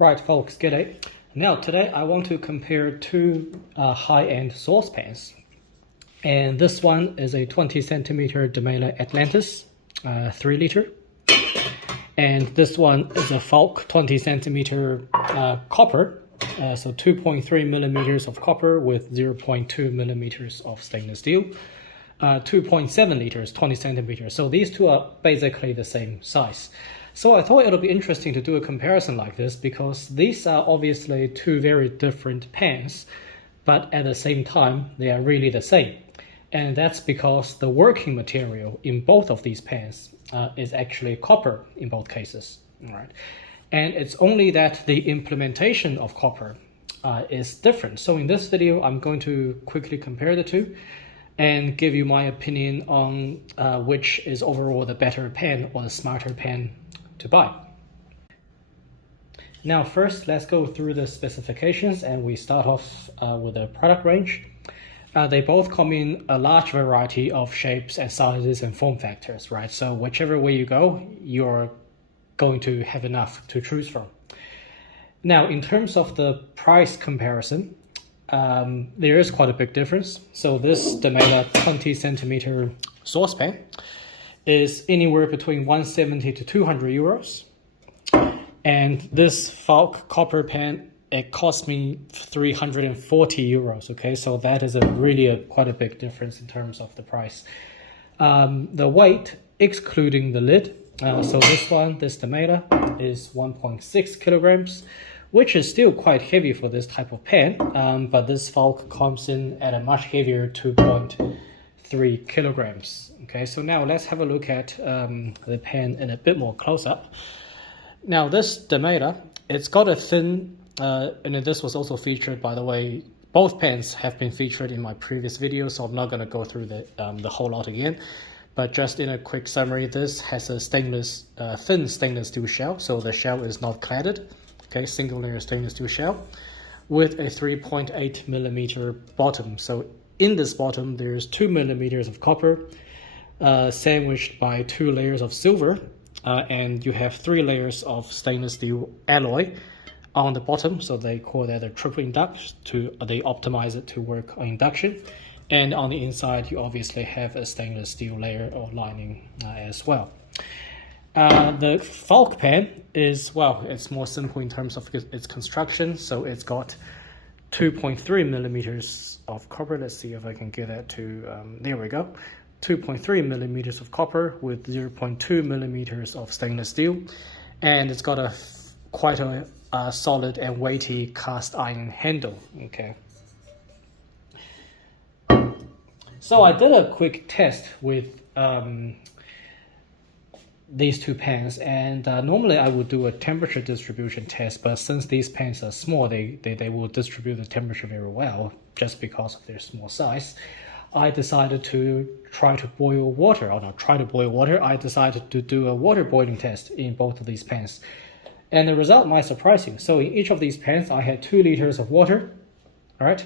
Right, folks, g'day. Now, today I want to compare two high-end saucepans. And this one is a 20 centimeter Demeyere Atlantis, 3 liter. And this one is a Falk 20 centimeter copper, so 2.3 millimeters of copper with 0.2 millimeters of stainless steel. 2.7 liters, 20 centimeters. So these two are basically the same size. So I thought it'll be interesting to do a comparison like this because these are obviously two very different pans, but at the same time, they are really the same. And that's because the working material in both of these pans is actually copper in both cases. All right. And it's only that the implementation of copper is different. So in this video, I'm going to quickly compare the two and give you my opinion on which is overall the better pen or the smarter pen to buy. Now first, let's go through the specifications, and we start off with the product range. They both come in a large variety of shapes and sizes and form factors, right? So whichever way you go, you're going to have enough to choose from. Now, in terms of the price comparison, there is quite a big difference. So this Demeyere 20 centimeter saucepan is anywhere between 170 to 200 euros. And this Falk Copper pan, it cost me 340 euros. Okay, so that is quite a big difference in terms of the price. The weight, excluding the lid, so this Demeyere is 1.6 kilograms, which is still quite heavy for this type of pan, but this Falk comes in at a much heavier 2.3 kilograms. Okay, so now let's have a look at the pen in a bit more close-up. Now this Demeyere, it's got a thin, and this was also featured, by the way, both pens have been featured in my previous video, so I'm not going to go through the whole lot again. But just in a quick summary, this has a thin stainless steel shell, so the shell is not cladded. Okay, single layer stainless steel shell with a 3.8 millimeter bottom. So in this bottom, there's 2 millimeters of copper, sandwiched by 2 layers of silver, and you have 3 layers of stainless steel alloy on the bottom. So they call that a triple induct. They optimize it to work on induction. And on the inside, you obviously have a stainless steel layer or lining as well. The Falk pan is, well, it's more simple in terms of its construction. So it's got 2.3 millimeters of copper. Let's see if I can get that to, there we go. 2.3 millimeters of copper with 0.2 millimeters of stainless steel. And it's got quite a solid and weighty cast iron handle. Okay. So I did a quick test with these two pans, and normally I would do a temperature distribution test, but since these pans are small, they will distribute the temperature very well just because of their small size. I decided to try to boil water, or not try to boil water, I decided to do a water boiling test in both of these pans. And the result might surprise you. So in each of these pans, I had 2 liters of water, all right?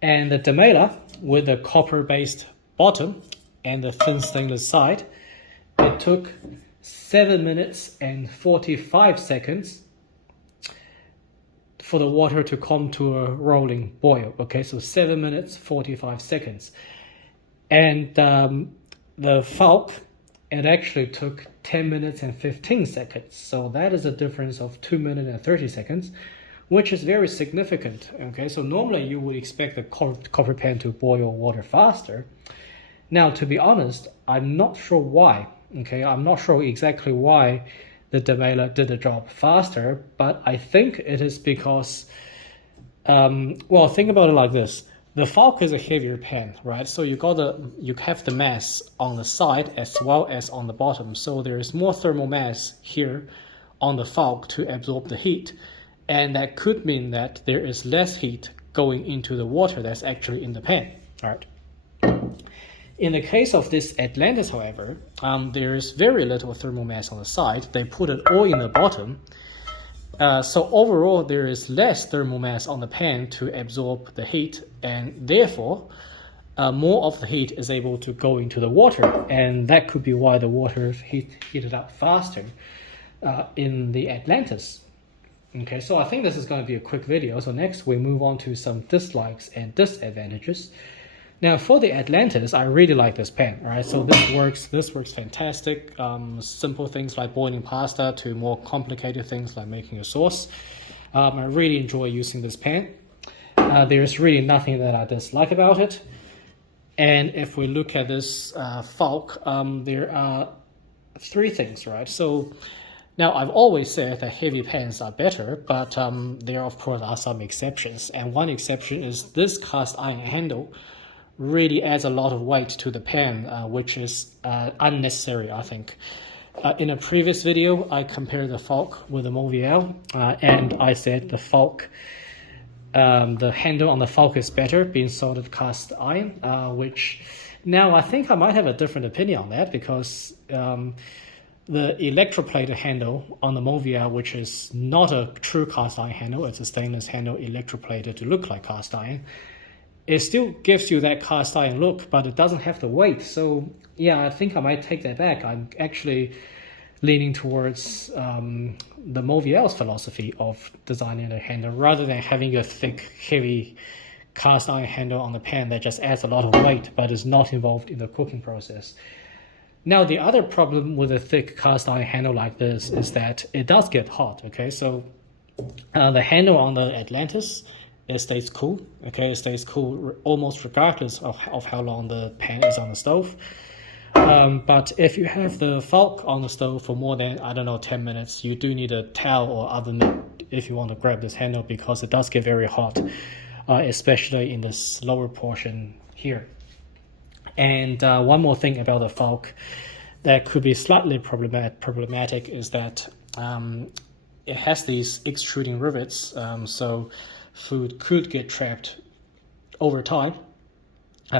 And the Demeyere with the copper-based bottom and the thin stainless side, it took 7 minutes and 45 seconds for the water to come to a rolling boil. Okay, so 7 minutes, 45 seconds. And the Falk, it actually took 10 minutes and 15 seconds. So that is a difference of 2 minutes and 30 seconds, which is very significant. Okay, so normally you would expect the copper pan to boil water faster. Now, to be honest, I'm not sure why. Okay, I'm not sure exactly why the Demeyere did the job faster, but I think it is because, well, think about it like this. The Falk is a heavier pan, right? So you have the mass on the side as well as on the bottom. So there is more thermal mass here on the Falk to absorb the heat. And that could mean that there is less heat going into the water that's actually in the pan. All right. In the case of this Atlantis, however, there is very little thermal mass on the side. They put it all in the bottom. So overall, there is less thermal mass on the pan to absorb the heat, and therefore, more of the heat is able to go into the water. And that could be why the water heated up faster in the Atlantis. Okay, so I think this is going to be a quick video. So next we move on to some dislikes and disadvantages. Now for the Atlantis, I really like this pen, right? So this works fantastic. Simple things like boiling pasta to more complicated things like making a sauce. I really enjoy using this pen. There's really nothing that I dislike about it. And if we look at this Falk, there are three things, right? So now I've always said that heavy pens are better, but there of course are some exceptions. And one exception is this cast iron handle really adds a lot of weight to the pen, which is unnecessary, I think. In a previous video, I compared the Falk with the Movial, and I said the Falk, the handle on the Falk is better, being solid cast iron, which now I think I might have a different opinion on that, because the electroplated handle on the Movial, which is not a true cast iron handle, it's a stainless handle electroplated to look like cast iron, it still gives you that cast iron look, but it doesn't have the weight. So yeah, I think I might take that back. I'm actually leaning towards the Movial's philosophy of designing a handle rather than having a thick, heavy cast iron handle on the pen that just adds a lot of weight but is not involved in the cooking process. Now, the other problem with a thick cast iron handle like this is that it does get hot, okay? So the handle on the Atlantis, it stays cool, okay? It stays cool almost regardless of how long the pan is on the stove. But if you have the Falk on the stove for more than, I don't know, 10 minutes, you do need a towel or oven if you want to grab this handle, because it does get very hot, especially in this lower portion here. And one more thing about the Falk that could be slightly problematic is that it has these extruding rivets, so food could get trapped over time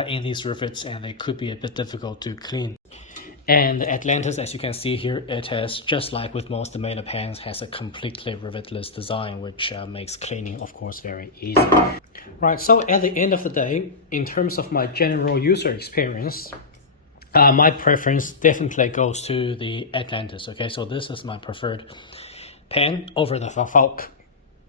in these rivets, and they could be a bit difficult to clean. And the Atlantis, as you can see here, it has, just like with most Demeyere pans, has a completely rivetless design, which makes cleaning, of course, very easy. Right, so at the end of the day, in terms of my general user experience, my preference definitely goes to the Atlantis, okay? So this is my preferred pen over the Falk,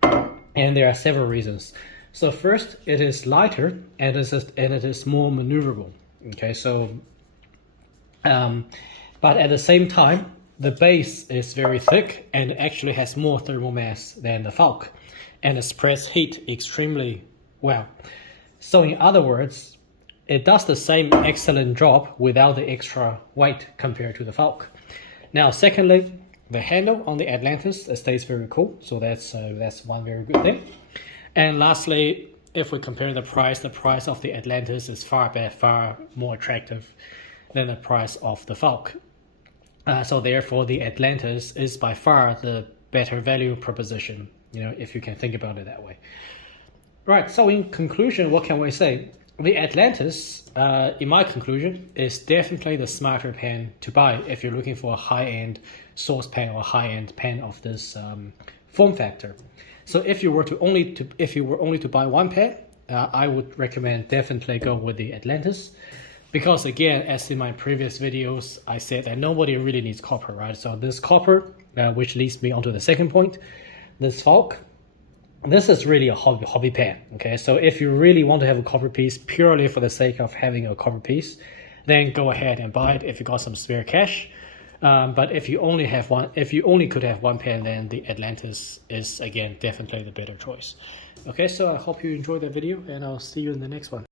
and there are several reasons. So first, it is lighter and it is more maneuverable, okay? So, but at the same time, the base is very thick and actually has more thermal mass than the Falk, and it spreads heat extremely well. So in other words, it does the same excellent job without the extra weight compared to the Falk. Now, secondly, the handle on the Atlantis stays very cool, so that's one very good thing. And lastly, if we compare the price of the Atlantis is far more attractive than the price of the Falk. So therefore, the Atlantis is by far the better value proposition, you know, if you can think about it that way. Right, so in conclusion, what can we say? The Atlantis, in my conclusion, is definitely the smarter pen to buy if you're looking for a high-end saucepan or high-end pen of this form factor. So if you were only to buy one pen, I would recommend definitely go with the Atlantis, because again, as in my previous videos, I said that nobody really needs copper, right? So this copper, which leads me onto the second point, this Falk, this is really a hobby pen, okay? So if you really want to have a copper piece purely for the sake of having a copper piece, then go ahead and buy it if you got some spare cash. But if you only could have one pen, then the Atlantis is, again, definitely the better choice. Okay, so I hope you enjoyed the video, and I'll see you in the next one.